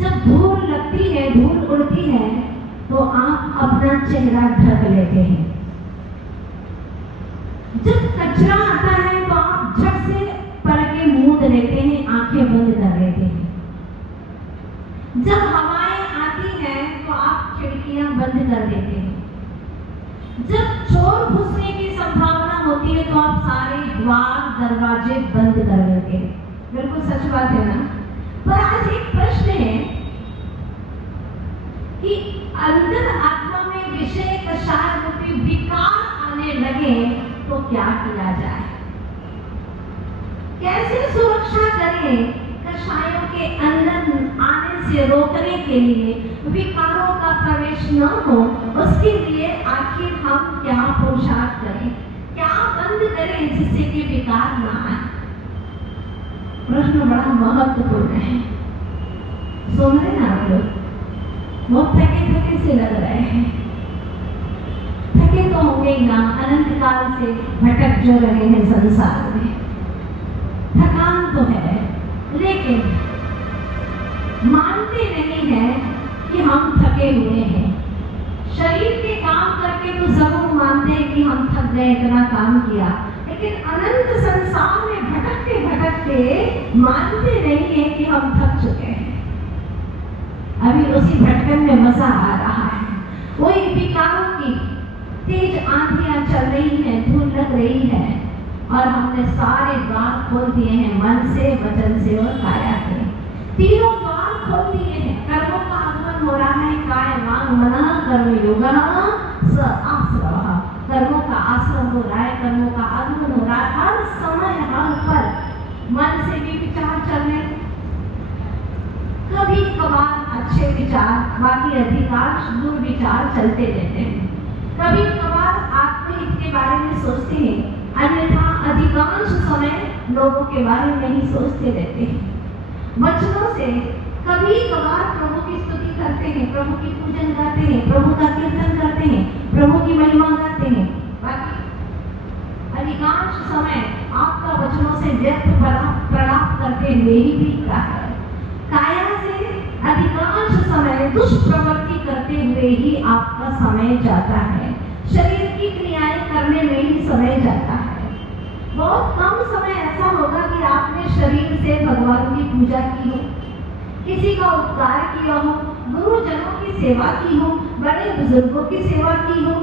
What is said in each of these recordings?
जब धूल लगती है, धूल उड़ती है, तो आप अपना चेहरा ढक लेते हैं। जब कचरा आता है तो आप झट से पलकें मूंद लेते हैं, आंखें बंद कर लेते हैं। जब हवाएं आती हैं तो आप खिड़कियां बंद कर देते हैं। जब चोर घुसने की संभावना होती है तो आप सारे द्वार दरवाजे बंद कर देते हैं। बिल्कुल सच बात है ना? पर आज एक प्रश्न है कि अंदर आत्मा में विषय कषाय रूपी विकार आने लगे तो क्या किया जाए? कैसे सुरक्षा करें कषायों के अंदर आने से रोकने के लिए, विकारों का प्रवेश न हो, उसके लिए आखिर हम क्या पोशाक करें, क्या बंद करें जिससे कि विकार ना आए? प्रश्न बड़ा महत्वपूर्ण है। सुन रहे हैं आप लोग? बहुत थके थके से लग रहे हैं। थके तो होंगे ही ना, अनंत काल से भटक जो रहे हैं संसार में। थकान तो है, लेकिन मानते नहीं है कि हम थके हुए हैं। शरीर के काम करके तो जरूर मानते हैं कि हम थक गए, इतना काम किया, लेकिन अनंत संसार में भटकते भटकते मानते नहीं है कि हम थक चुके हैं। अभी उसी भटकन में मजा आ रहा है। वही विकारों की तेज आंधियां चल रही हैं, धूल लग रही है, और हमने सारे द्वार खोल दिए हैं, मन से, वचन से और काया से। तीनों द्वार खोल दिए हैं। कर्मों का आगमन हो रहा है, काय वांग मनः कर्म योगः स आश्रवः। कर्मों का आश्रम हो रहा है, कर्मों का आगमन हो रहा है। हर समय हर पल मन से भी विचार चल रहे, कभी कभार अच्छे विचार, बाकी अधिकांश दुर्विचार चलते रहते हैं। कभी कभार आत्महित के बारे में सोचते हैं, अन्यथा अधिकांश समय लोगों के बारे में ही सोचते रहते हैं। वचनों से कभी कभार प्रभु की स्तुति करते हैं, प्रभु की पूजन करते हैं, प्रभु का कीर्तन करते हैं, प्रभु की महिमा गाते हैं। बाकी अधिकांश समय आपका वचनों से व्यर्थ प्रलाप करते हुए ही बीतता है। काया से अधिकांश समय दुष्प्रवृत्ति करते हुए ही आपका समय जाता है। शरीर की क्रियाएं करने में ही समय जाता है। बहुत कम समय ऐसा होगा कि आपने शरीर से भगवान की पूजा की हो, किसी का उपकार किया हो, गुरुजनों की सेवा की हो, बड़े बुजुर्गों की सेवा की हो।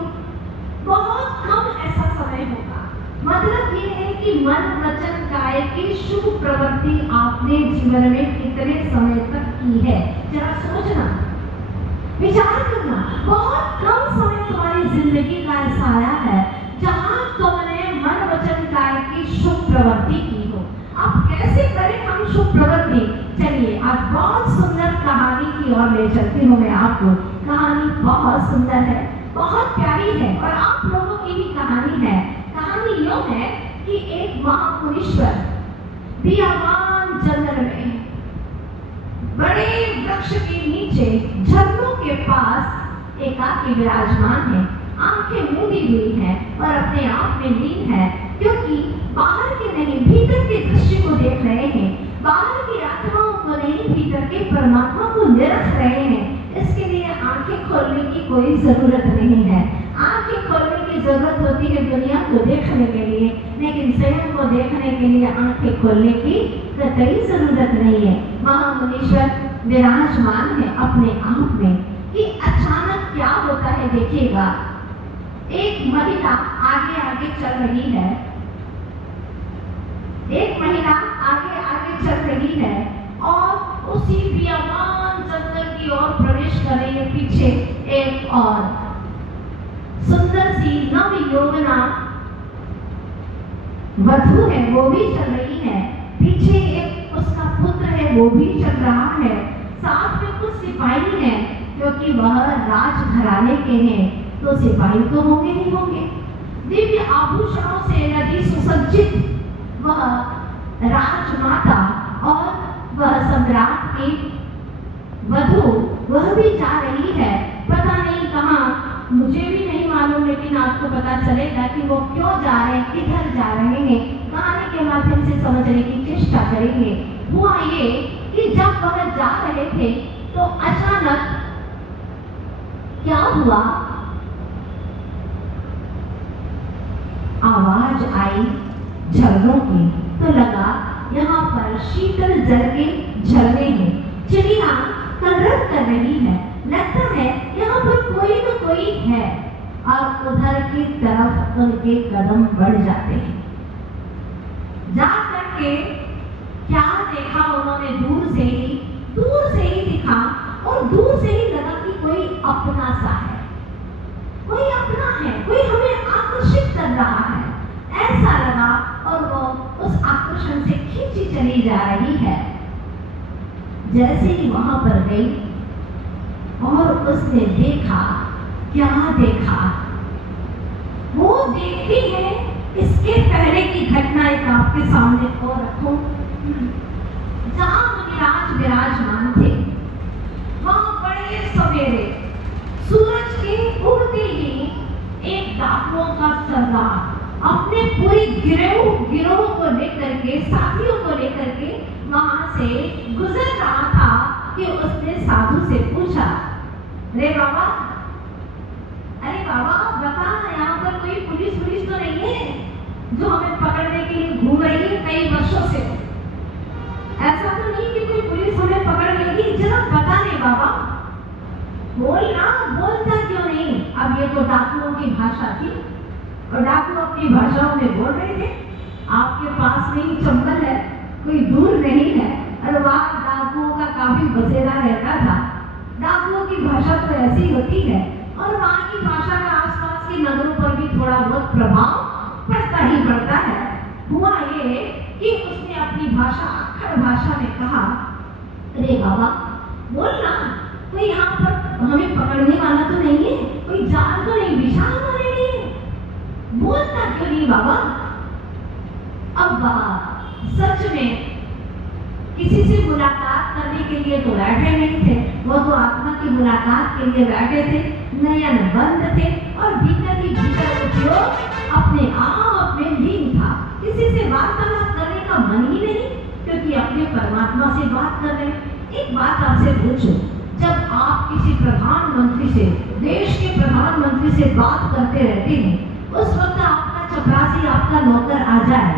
बहुत कम ऐसा समय होगा। मतलब ये है कि मन वचन काय की शुभ प्रवृत्ति आपने जीवन में कितने समय तक की है, जरा सोचना, विचार करना। बहुत कम समय तुम्हारी जिंदगी का ऐसा आया है जहां तुमने मन वचन काय की शुभ प्रवृत्ति की हो। अब कैसे करें हम शुभ प्रवृत्ति? चलिए आज बहुत सुंदर कहानी की ओर ले चलती हूँ मैं आपको। कहानी बहुत सुंदर है, बहुत प्यारी है, और आप लोगों की भी कहानी है। कहानी यूं है कि एक महामुनीश्वर बियाबान जंगल में बड़े वृक्ष के नीचे झरनों के पास एकाकी विराजमान है। आंखें मूंदी हुई हैं और अपने आप में लीन है, क्योंकि बाहर के नहीं भीतर के दृश्य को देख रहे हैं, बाहर की आत्माओं को नहीं भीतर के परमात्मा को निरख रहे हैं। इसके लिए आंखें खोलने की कोई जरूरत नहीं है। आंखें खोलने की जरूरत होती है दुनिया को देखने के लिए, लेकिन स्वयं को देखने के लिए आंखें खोलने की कतई जरूरत नहीं है। महामुनीश्वर विराजमान है अपने आप में कि अचानक क्या होता है देखिएगा। एक महिला आगे आगे चल रही है, एक महिला आगे आगे चल रही है और उसी बियाबान जंगल की ओर प्रवेश कर रही है। पीछे एक और सुंदर सी नव यौवना वधू है, वो भी चल रही है। पीछे एक उसका पुत्र है, वो भी चल रहा है। साथ में कुछ सिपाही हैं, क्योंकि वह राजघराने के हैं, तो सिपाही तो होंगे ही होंगे। दिव्य आभूषणों से यदि सुसज्जित वह राजमाता और वह सम्राट की वधू, वह भी जा रही है। पता नहीं कहाँ, मुझे भी नहीं मालूम, लेकिन आपको पता चलेगा कि वो क्यों जा रहे हैं, किधर जा रहे हैं। कहानी के माध्यम से समझने की चेष्टा करेंगे। हुआ ये कि जब वह जा रहे थे तो अचानक क्या हुआ, आवाज आई झरनों की, तो लगा यहाँ पर शीतल जल के झरने हैं, चिड़िया कलरव कर रही है, लगता है यहाँ पर कोई न कोई है, और उधर की तरफ उनके कदम बढ़ जाते हैं। जा करके क्या देखा उन्होंने, दूर से ही दिखा, और दूर से ही लगा कि कोई अपना सा है, कोई अपना है, कोई हमें आकर्षित कर रहा है, ऐसा लगा, और वो उस आकर्षण से खींची चली जा रही है। जैसे ही वहां पर गई और उसने देखा, क्या देखा, वो देखती है। इसके पहले की घटना एक आपके सामने और रखूं, जहां मुनिराज विराजमान थे, वहां बड़े सवेरे सूरज के उगते ही एक डाकुओं का सरदार अपने पूरी गिरोह को लेकर के, साथियों को लेकर के वहां से गुजर रहा था कि उसने साधु से पूछा, अरे बाबा बता, यहाँ पर कोई पुलिस तो नहीं है जो हमें पकड़ने के लिए घूम रही है कई वर्षों से? ऐसा तो नहीं कि कोई पुलिस हमें पकड़ लेगी? जरा बता दे बाबा, बोलना, बोलता क्यों नहीं? अब ये तो डाकुओं की भाषा थी, और डाकू अपनी भाषाओं में बोल रहे थे। आपके पास में ही चंबल है, कोई दूर नहीं है, और वहाँ डाकुओं का काफी बसेरा रहता था। डाकुओं की भाषा तो ऐसी होती है, और वहाँ की भाषा का आसपास के नगरों पर भी थोड़ा बहुत प्रभाव पड़ता ही पड़ता है। हुआ ये कि उसने अपनी भाषा, अक्खड़ भाषा में कहा, अरे बाबा बोलना, कोई यहाँ पर हमें पकड़ने वाला तो नहीं है, कोई जाल तो नहीं बिछा हमारे लिए, बोलता क्यों नहीं बाबा? अब सच में किसी से मुलाकात करने के लिए तो बैठे नहीं थे, वो तो आत्मा की मुलाकात के लिए बैठे थे, नयन बंद थे, और भीतर ही भीतर उपयोग अपने आप में लीन था। किसी से वार्तालाप करने का मन ही नहीं, क्योंकि अपने परमात्मा से बात कर रहे हैं। एक बात आपसे पूछो, जब आप किसी प्रधानमंत्री से, देश के प्रधानमंत्री से बात करते रहते हैं, उस वक्त आपका चपरासी, आपका नौकर आ जाए,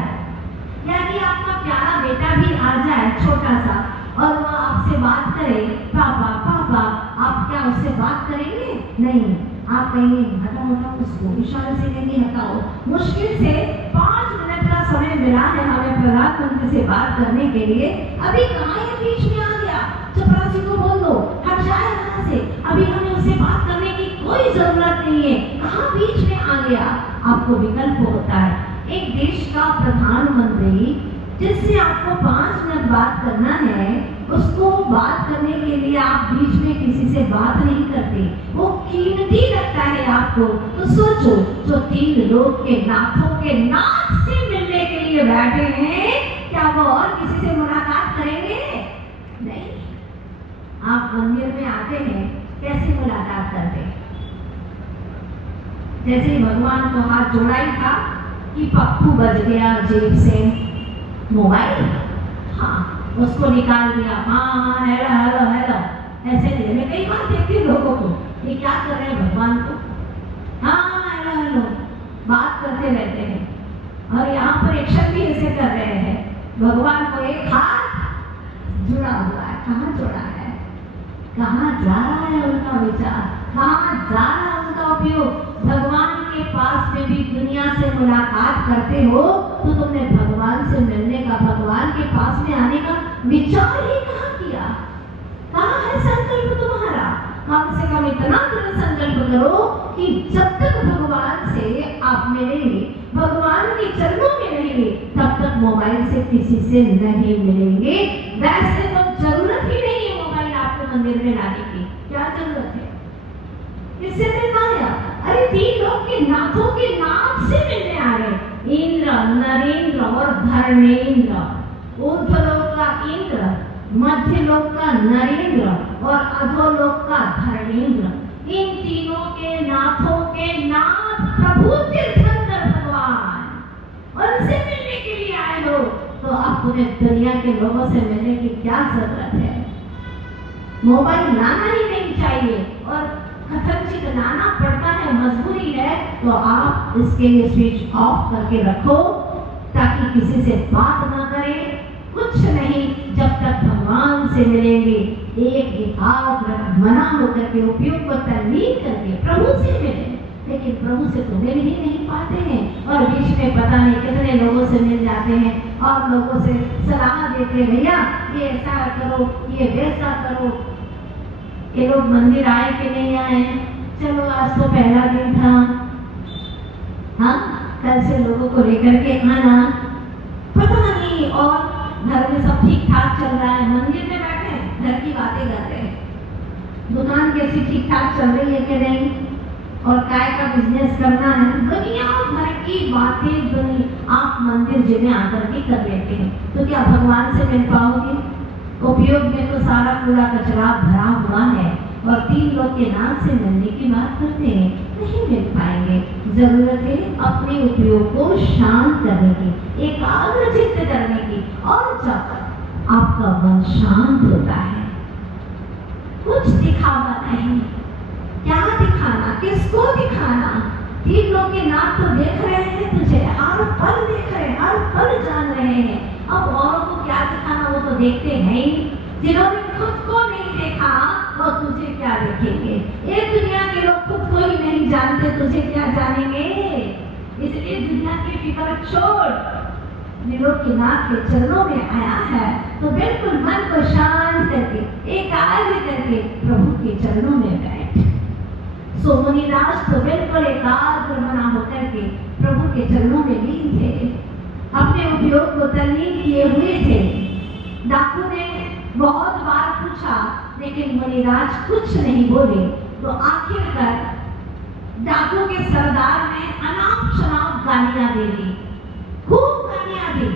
या कि आपका प्यारा बेटा भी आ जाए छोटा सा, और वह आपसे बात करे, पापा पापा, आप क्या उससे बात करेंगे? नहीं, आप कहेंगे हटाओ, उसको इशारे से कहेंगे हटाओ। मुश्किल से 5 मिनट का समय मिला है हमें प्रधानमंत्री से बात करने के लिए, अभी कहाँ ये बीच में आ गया, चपरासी को बोल दो हट जाए यहाँ से, अभी हमें उससे बात करने की कोई जरूरत नहीं है, कहाँ बीच में आ गया। आपको विकल्प होता है, एक देश का प्रधानमंत्री जिससे आपको 5 मिनट बात करना है, उसको बात करने के लिए आप बीच में किसी से बात नहीं करते, वो कीमती लगता है आपको। तो सोचो, जो 3 लोग के नाथों के नाथ से मिलने के लिए बैठे हैं, क्या वो और किसी से मुलाकात करेंगे? नहीं। आप मंदिर में आते हैं, कैसे मुलाकात करते हैं? जैसे भगवान को हाथ जोड़ा ही था कि पप्पू बज गया जेब से मोबाइल, हाँ उसको निकाल दिया, हाँ हेलो हेलो हेलो, ऐसे नहीं। मैं कई बार देखती हूँ लोगों को, ये क्या कर रहे हैं भगवान को, हाँ हेलो हेलो बात करते रहते हैं, और यहाँ पर एक्शन भी ऐसे कर रहे हैं। भगवान को एक हाथ जुड़ा हुआ है, कहाँ जोड़ा है, कहाँ जा रहा है उनका विचार, कहाँ जा रहा है उनका उपयोग? भगवान के पास में भी दुनिया से मुलाकात करते हो तो तुमने भगवान से मिलने का, भगवान के पास में आने का विचार ही कहाँ किया? कहाँ है संकल्प तुम्हारा? कम से कम इतना दृढ़ संकल्प करो कि जब तक भगवान से आप मिलेंगे, भगवान के चरणों में रहेंगे, तब तक मोबाइल से किसी से नहीं मिलेंगे। वैसे तो जरूरत ही नहीं है मोबाइल आपको मंदिर में लाने की, क्या जरूरत है? किससे मिलना है? अरे 3 लोग के नाथों के नाथ से मिलने आ रहे, इंद्र, नरेंद्र और धर्मेंद्र। ऊर्ध्वलोक का इंद्र, मध्य लोक का नरेंद्र और अधोलोक का धर्मेंद्र। इन तीनों के नाथों के नाथ प्रभु तीर्थंकर भगवान, उनसे मिलने के लिए आए हो, तो अब तुम्हें दुनिया के लोगों से मिलने की क्या जरूरत है? मोबाइल लाना ही नहीं चाहिए और कथनचित लाना पड़ता है, मजबूरी है, तो आप इसके लिए स्विच ऑफ करके रखो ताकि किसी से बात ना करें, कुछ नहीं, जब तक भगवान से मिलेंगे एक एकाग्र मना होकर के उपयोग को तल्लीन करके प्रभु से मिले। लेकिन प्रभु से तो मिल ही नहीं पाते हैं और बीच में पता नहीं कितने लोगों से मिल जाते हैं और लोगों से सलाह देते हैं, भैया ये ऐसा करो, ये वैसा करो। ये लोग मंदिर आए कि नहीं आए, चलो आज तो पहला दिन था, हाँ कल से लोगों को लेकर के आना, पता नहीं, और घर में सब ठीक ठाक चल रहा है, मंदिर में बैठे घर की बातें कर रहे हैं, दुकान कैसी ठीक ठाक चल रही है कि नहीं, और काय का बिजनेस करना है, दुनिया भर की बातें आप मंदिर जिन्हें आकर के कर लेते हैं, तो क्या भगवान से मिल पाओगे? उपयोग में तो सारा कूड़ा कचरा भरा हुआ है और 3 लोग के नाम से मिलने की बात करते हैं, नहीं मिल पाएंगे। जरूरत है अपने उपयोग को शांत करने की, एकाग्र चित्त करने की, और जब आपका मन शांत होता है, कुछ दिखावा नहीं, क्या दिखाना, किसको दिखाना? 3 लोग के नाम तो देख रहे हैं तुझे, हर पल देख रहे हैं, हर पल जान रहे हैं, अब औरों को क्या दिखाना वो तो देखते हैं ही। जिन्होंने खुद को नहीं देखा वो तुझे क्या देखेंगे? एक दुनिया के लोग खुद को ही नहीं जानते, तुझे क्या जानेंगे? इसलिए दुनिया की फिक्र छोड़, निरोगनाथ के चरणों में आया है तो बिल्कुल मन को शांत करके, एकाग्र करके प्रभु के चरणों में बैठ। सो मुनिराज तो बिल्कुल एकाग्र मना होकर के प्रभु के चरणों में लीन थे, अपने उपयोग को तल्लीन किए हुए थे। डाकू ने बहुत बार पूछा लेकिन मुनिराज कुछ नहीं बोले, तो आखिरकार डाकू के सरदार ने अनाप शनाप गालियां दे दी, खूब गालियां दी।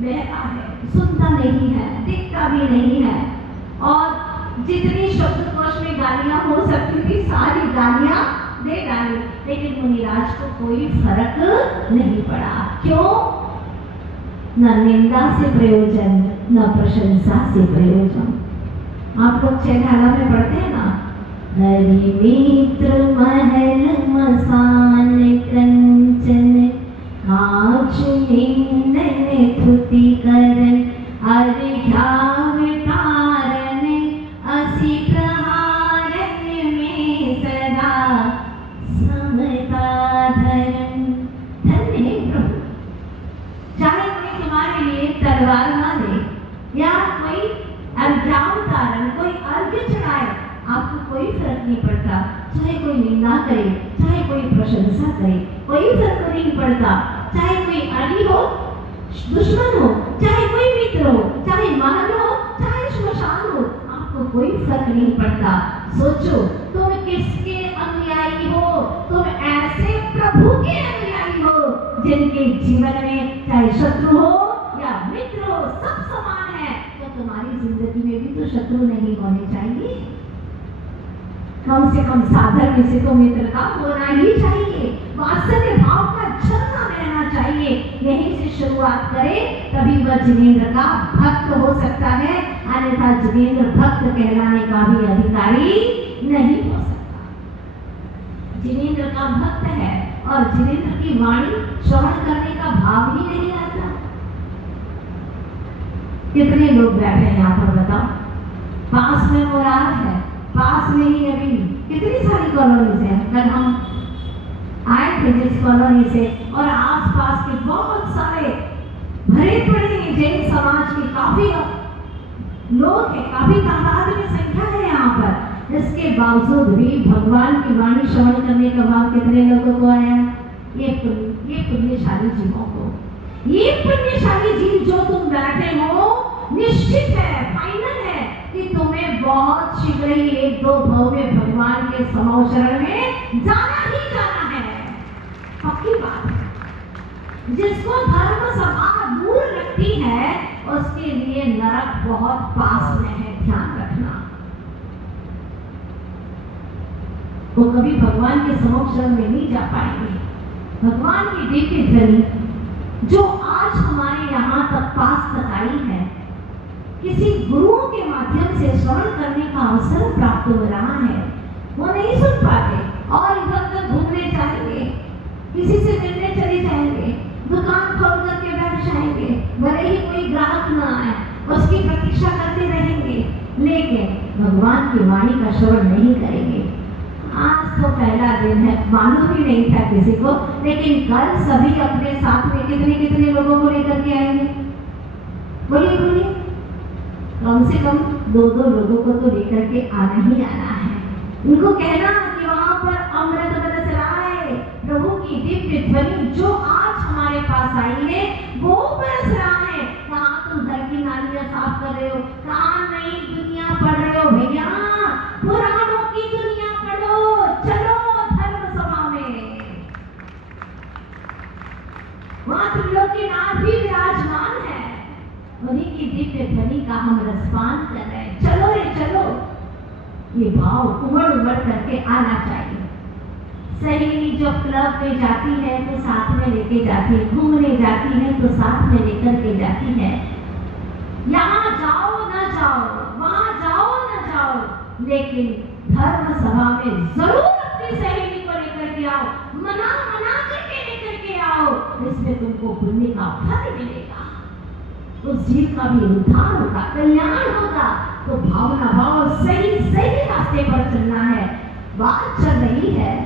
बहरा है, सुनता नहीं है, दिखता भी नहीं है, और जितनी शब्दकोश में गालियां हो सकती थी सारी गालियां दे डाली, लेकिन मुनिराज को कोई फर्क नहीं पड़ा। क्यों? न निंदा से प्रयोजन, न प्रशंसा से प्रयोजन। आप लोग छेड़खाना में पढ़ते हैं ना, हरि मित्र महल मसान कंचन, कांच निंदन थुति करन, अर्घ्याव तारन, असि प्रहारन में सदा समता धरन। धन्य है प्रभु, चाहे कोई तुम्हारे लिए तलवार मारे या कोई अर्घ्यावतारण, कोई अर्घ्य चढ़ाए, आपको कोई फर्क नहीं पड़ता। चाहे कोई निंदा करे, चाहे कोई प्रशंसा करे, कोई फर्क नहीं पड़ता। चाहे कोई अली हो, दुश्मन हो, चाहे कोई मित्र हो, चाहे महल हो, चाहे श्मशान हो, आपको कोई फर्क नहीं पड़ता। सोचो तुम किसके अनुयायी हो? तुम ऐसे प्रभु के अनुयायी हो जिनके जीवन में चाहे शत्रु हो या मित्र हो, सब समान है। तो तुम्हारी जिंदगी में भी तो शत्रु नहीं होने चाहिए, कम से कम साधर्म से तो मित्रता होना ही चाहिए, वात्सल्य भाव का झरना रहना चाहिए। यहीं से शुरुआत करें, तभी वह जिनेंद्र का भक्त हो सकता है, अन्यथा जिनेंद्र भक्त कहलाने का भी अधिकारी नहीं हो सकता। जिनेंद्र का भक्त है और जिनेंद्र की वाणी श्रवण करने का भाव ही नहीं आता। कितने लोग बैठे हैं यहाँ पर बताओ? पास में मुराद है, पास में ही अभी कितनी सारी कॉलोनीज हैं। कल हम आए थे जिस कॉलोनी से, और आसपास के बहुत सारे भरे पड़े हैं जैन समाज के, काफी लोग हैं, काफी तादाद में संख्या है यहाँ पर। इसके बावजूद भी भगवान की वाणी श्रवण करने का भाव कितने लोगों को आया? ये पुण्यशाली जीवों को। ये पुण्यशाली जीव जो तुम बैठे हो, निश्चित है, फाइनल है कि तुम्हें बहुत शीघ्र ही 1-2 भाव में भगवान के समौ शरण में जाना ही जाना है, पक्की बात है। जिसको धर्म सभा दूर रखती है उसके लिए नरक बहुत पास में है, ध्यान रखना। वो कभी भगवान के समौ शरण में नहीं जा पाएंगे। भगवान की दिव्य ध्वनि जो आज हमारे यहाँ तक पास तक आई है, किसी गुरुओं के माध्यम से श्रवण करने का अवसर प्राप्त हो रहा है, वो नहीं सुन पाते और इधर उधर घूमने जाएंगे, किसी से मिलने चले जाएंगे, दुकान खोल करके बैठ जाएंगे, भले ही कोई ग्राहक ना आए उसकी प्रतीक्षा करते रहेंगे, लेकिन भगवान की वाणी का श्रवण नहीं करेंगे। आज तो पहला दिन है, मालूम ही नहीं था किसी को, लेकिन कल सभी अपने साथ में कितने कितने लोगों को लेकर के आएंगे। बोलिए बोलिए, कम से कम 2-2 लोगों को तो लेकर के आना ही आना है। उनको कहना कि वहां पर अमृत बरस रहा है, प्रभु की दिव्य ध्वनि जो आज हमारे पास आई है वो बरस रहा है। कहाँ तुम घर की नालियां साफ कर रहे हो, कहाँ नई दुनिया पढ़ रहे हो भैया, पुरानों की दुनिया पढ़ो, चलो धर्म सभा में, वहां तुम लोग के नाथ भी विराजमान है, उन्हीं की दिव्य ध्वनि का हम रसपान कर रहे हैं, चलो रे चलो। ये भाव उमड़ उमड़ करके आना चाहिए। सहेली जो क्लब में जाती है तो साथ में लेके जाती है, घूमने जाती है तो साथ में लेकर के जाती है, यहाँ जाओ ना जाओ, वहां जाओ ना जाओ, लेकिन धर्म सभा में जरूर अपनी सहेली को लेकर के आओ, मना करके लेकर के आओ, इसमें तुमको पुण्य का फल मिलेगा, उस जीव का भी उद्धार होगा, कल्याण होगा। तो भावना भाव सही रास्ते पर चलना है। बात चल रही है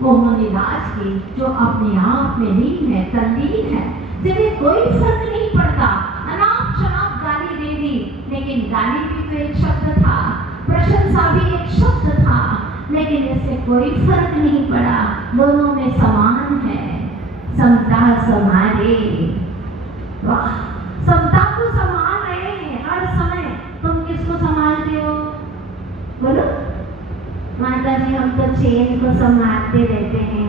वो मुनिराज की जो अपने आप में लीन है, तल्लीन है, जिन्हें कोई फर्क नहीं पड़ता, अनाप शनाप गाली दे दी, लेकिन गाली भी तो एक शब्द था, प्रशंसा भी एक शब्द था, लेकिन इससे कोई फर्क नहीं पड़ा, दोनों में समान है, समता समारे। वाह, समता को संभाल रहे हैं हर समय। तुम किसको संभालते हो बोलो? माता जी हम तो चेन को संभालते रहते हैं,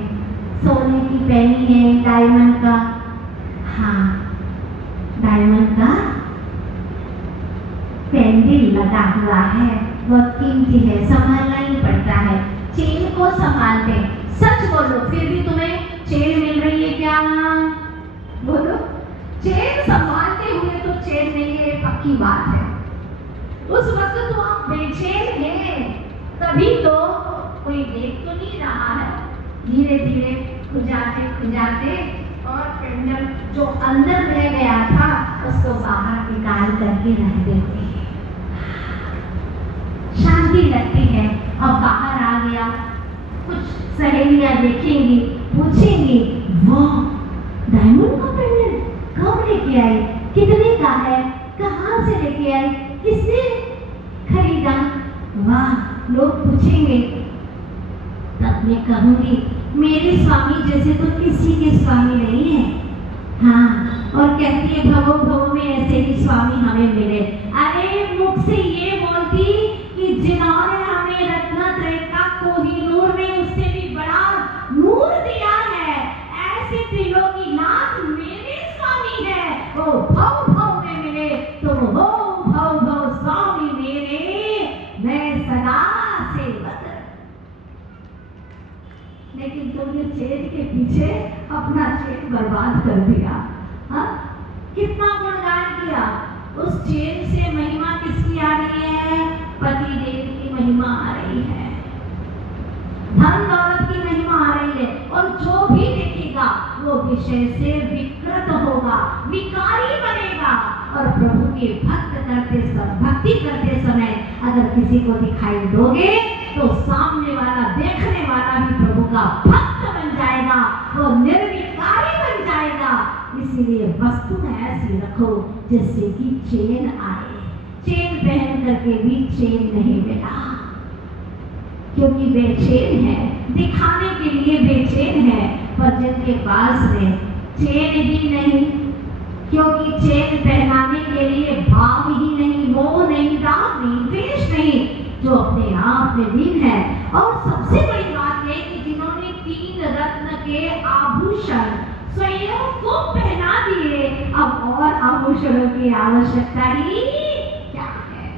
सोने की पहनी है, डायमंड का, हाँ डायमंड का पेंडिल लगा हुआ है, बहुत कीमती है, संभालना ही पड़ता है, चेन को संभालते। सच बोलो, फिर भी तुम्हें चेन मिल रही है क्या? बोलो, चेन संभालते हुए तो चेन नहीं है, पक्की बात है। उस वक्त तो आप बेचैन हैं, तभी तो कोई देख तो नहीं रहा है, धीरे धीरे खुजाते और पेंडल जो अंदर रह गया था उसको बाहर निकाल करके रख देते हैं, शांति लगती है। अब बाहर आ गया, कुछ सहेलियां देखेंगी, पूछेंगी, वो डायमंड का पेंडल कब लेके आई, कितने का है, कहाँ से लेके आई, किसने खरीदा? वाह, लोग पूछेंगे, तब मैं कहूंगी मेरे स्वामी जैसे तो किसी के स्वामी नहीं है। हाँ, और कहती है भवो भवो में ऐसे ही स्वामी हमें मिले। अरे मुख से ये बोलती कि जिन्होंने हमें रत्नत्रय का कोहिनूर में उससे भी बड़ा नूर दिया है, ऐसे त्रिलोकीनाथ मेरे स्वामी है। ओ भव भव में मिले तो हो भव भव स्वामी मेरे, मैं सदा सेवक। लेकिन तुमने चेन के पीछे अपना चेन बर्बाद कर दिया। हाँ, कितना गुणगान किया, उस चेन से महिमा किसकी आ रही है? पति देव की महिमा आ रही है, धन दौलत की महिमा आ रही है, और जो भी देखेगा वो विषय से विकृत होगा, विकारी बनेगा। और प्रभु के भक्ति करते समय अगर किसी को दिखाई दोगे तो सामने वाला, देखने वाला भी प्रभु का भक्त बन जाएगा, वो निर्विकारी बन जाएगा। इसीलिए वस्तु ऐसी रखो जिससे कि चैन आए। चेन पहन करके भी चैन नहीं मिला, क्योंकि बेचैन है, दिखाने के लिए बेचैन है, पर जिनके पास में चेन ही नहीं, क्योंकि चेन पहनाने के लिए भाव ही नहीं, मोह नहीं, राग नहीं, द्वेष नहीं, जो अपने आप में लीन है। और सबसे बड़ी बात यह कि जिन्होंने 3 रत्न के आभूषण स्वयं को पहना दिए, अब और आभूषणों की आवश्यकता ही क्या है?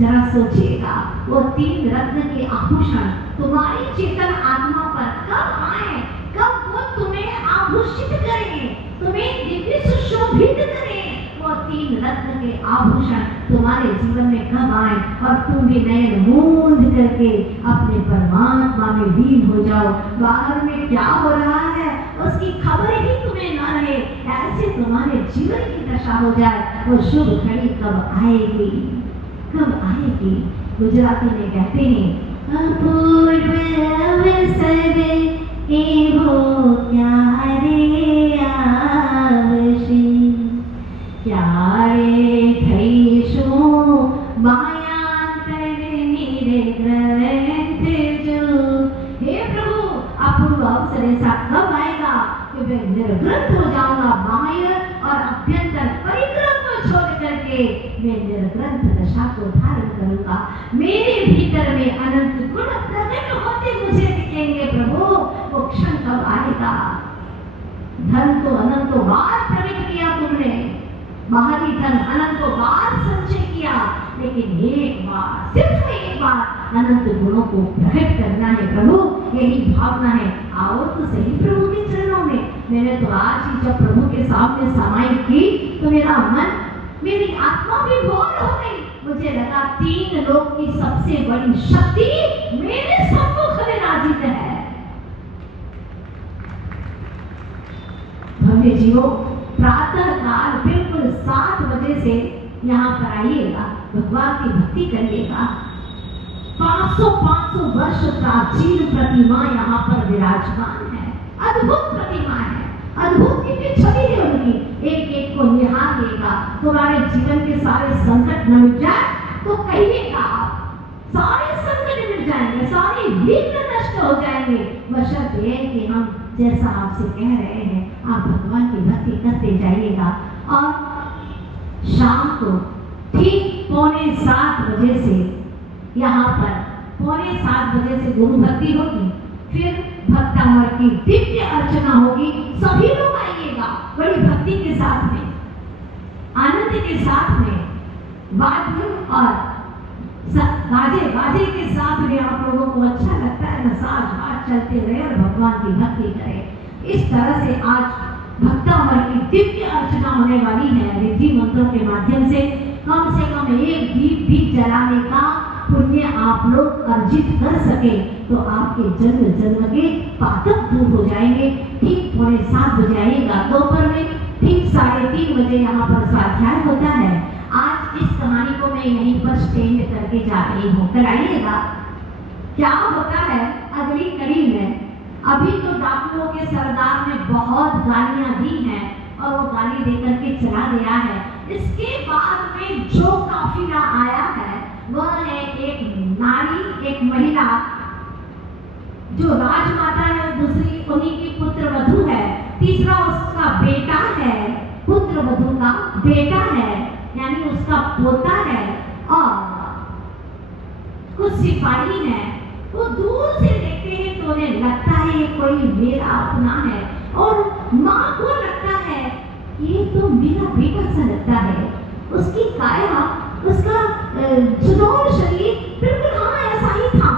जरा सोचिएगा, वो 3 रत्न के आभूषण तुम्हारी चेतन आत्मा पर कब आए, कब वो तुम्हें आभूषित करें, तुम्हें दिव्य सुशोभित करें, तीन रत्न के आभूषण तुम्हारे जीवन में कब आए और तुम भी नयन मूंद करके अपने परमात्मा में लीन हो जाओ। बाहर में क्या हो रहा है उसकी खबर ही तुम्हें न रहे, ऐसे तुम्हारे जीवन की दशा हो जाए। वो शुभ घड़ी कब आएगी, कब आएगी? गुजराती में कहते हैं अपूर्व अवसर एवो क्यारे आवशे, क्यारे थईशो मायांतर निर्ग्रंथ जो। हे प्रभु, अपूर्व अवसर ऐसा कब आएगा कि मैं निर्ग्रंथ हो जाऊंगा, बाह्य और अभ्यंतर परिक्रम को छोड़ करके मैं निर्ग्रंथ दशा को धारण करूंगा। मेरे भीतर में अनंत गुण प्रकट होते मुझे दिखेंगे। प्रभु, वो क्षण कब आएगा? धन तो अनंतो बार प्रकट किया तुमने, बाहरी धन अनंतो बार संचय किया, लेकिन एक बार, सिर्फ एक बार अनंत गुणों को प्रकट करना है। प्रभु, यही भावना है। आओ तो सही प्रभु के चरणों में। मैंने तो आज ही जब प्रभु के सामने समाहित की तो मेरा मन, मेरी आत्मा भी भोर हो गई। मुझे लगा तीन लोक की सबसे बड़ी शक्ति मेरे सम्मुख विराजित है। भव्य जीवो, प्रातः काल बिल्कुल 7 बजे से यहाँ पर आइएगा, भगवान की भक्ति करिएगा। 500 वर्ष प्राचीन प्रतिमा यहाँ पर विराजमान है। अद्भुत प्रतिमा है, अद्भुत दिव्य छवि है उनकी। एक एक को निहारिएगा, तुम्हारे जीवन के सारे संकट न मिट जाए तो कहिएगा आप, सारे संकट मिट जाएंगे, सारे विघ्न नष्ट हो जाएंगे, बशर्ते कि हम जैसा आपसे कह रहे हैं आप भगवान की भक्ति करते जाइएगा। और शाम को ठीक 6:45 बजे से यहाँ पर 6:45 बजे से गुरु भक्ति होगी, फिर भक्तामर की दिव्य अर्चना होगी। सभी लोग आइएगा बड़ी भक्ति के साथ में, आनंद के साथ में, वाद्य और गाजे के साथ में। आप लोगों को अच्छा लगता है ना, साज बाज चलते रहे और भगवान की भक्ति करें। इस तरह से आज भक्तामर की दिव्य अर्चना होने वाली है। रिद्धि मंत्रों के माध्यम से कम एक दीप भी जलाने का पुण्य आप लोग अर्जित कर सके तो आपके जन्म जन्म के पातक दूर हो जाएंगे। ठीक 7:15 बजे आइएगा, दोपहर में ठीक 3:30 बजे यहाँ पर स्वाध्याय होता है। आज इस कहानी को मैं यहीं पर स्टेंड करके जा रही हूँ, कराइएगा। क्या होता है अगली कड़ी में? अभी तो डाकुओं के सरदार ने बहुत गालियां दी हैं और वो गाली देकर के चला गया है। इसके बाद में जो काफिला आया है वह है एक नारी, एक महिला जो राजमाता है, दूसरी उन्हीं की पुत्र वधू है, तीसरा उसका बेटा है, पुत्र वधू का बेटा है यानी उसका पोता है, और कुछ सिपाही हैं। वो दूर से देखते हैं तो उन्हें लगता है ये कोई मेरा अपना है, और माँ को लगता है ये तो मेरा बेटा सा लगता है। उसकी काया, उसका सुडौल शरीर बिल्कुल हाँ ऐसा ही था,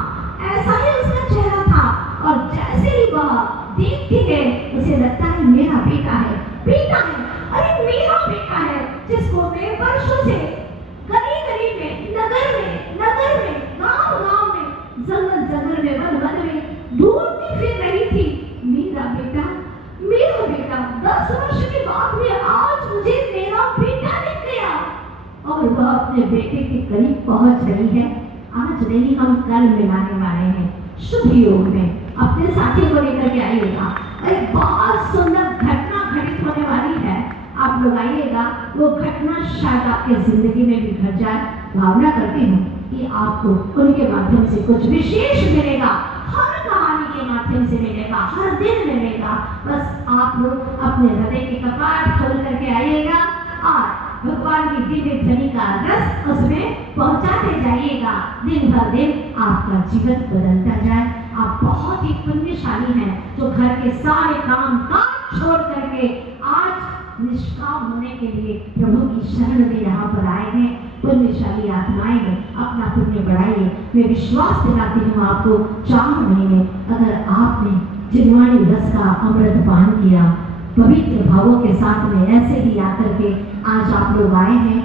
ऐसा ही उसका चेहरा था, और जैसे ही वह देखती है उसे लगता है मेरा बेटा है, बेटा है, अरे मेरा बेटा है, जिसको मैं वर्षों से गली गली में, नगर में, गांव में, जंगल में, वन में ढूंढती फिर रही थी। मेरा बेटा 10 वर्ष के बाद में आज मुझे मेरा बेटा दिख गया, और वह अपने बेटे के करीब पहुंच गई है। आज नहीं, हम कल मिलाने वाले हैं शुभ योग में। अपने साथी को लेकर के आइएगा, एक बहुत सुंदर घटना घटित होने वाली है। आप लोग आइएगा, वो घटना शायद आपके जिंदगी में भी घट जाए। भावना करती हूँ कि आपको उनके माध्यम से कुछ विशेष मिलेगा, हर कहानी के माध्यम से मिलेगा, हर दिन मिलेगा। बस आप लोग अपने हृदय के कपाट खोल करके आइएगा और भगवान की दिव्य ध्वनि का रस उसमें पहुंचाते जाइएगा। दिन भर दिन आपका जीवन बदलता जाए। आप बहुत ही पुण्यशाली हैं जो घर के सारे काम काज छोड़ करके आज निष्काम होने के लिए प्रभु की शरण में यहाँ पर आए हैं। पुण्यशाली आत्माएं हैं, अपना पुण्य बढ़ाइए। मैं विश्वास दिलाती हूँ आपको 4 महीने अगर आपने जिनवाणी रस का अमृत पान किया, पवित्र भावों के साथ में ऐसे ही आकर के आज आप लोग आए हैं,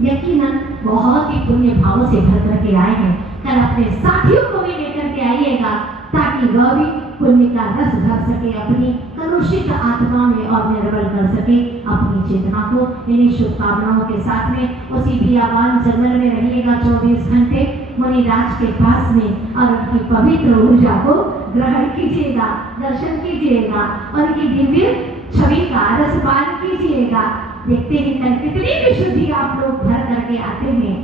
यकीनन बहुत ही पुण्य भाव से भर करके आए हैं। कल अपने साथियों को भी लेकर के आइएगा ताकि वह भी पुण्य का रस भर सके, अपनी कलुषित आत्मा में और निर्मल कर सके अपनी चेतना को। इन्हीं शुभकामनाओं के साथ में उसी बियाबान जंगल में रहिएगा 24 घंटे मुनिराज के पास में और उनकी पवित्र ऊर्जा को ग्रहण कीजिएगा, दर्शन कीजिएगा, उनकी दिव्य छवि का रसपान कीजिएगा। देखते हैं कल कितनी विशुद्धि आप लोग भर करके आते हैं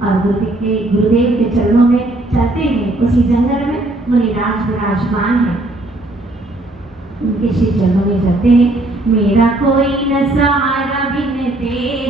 और गुरुदेव के चरणों में चलते हैं। उसी जंगल में मुनिराज विराजमान है, उनके श्री चरणों में चलते हैं। मेरा कोई न सहारा बिन तेरे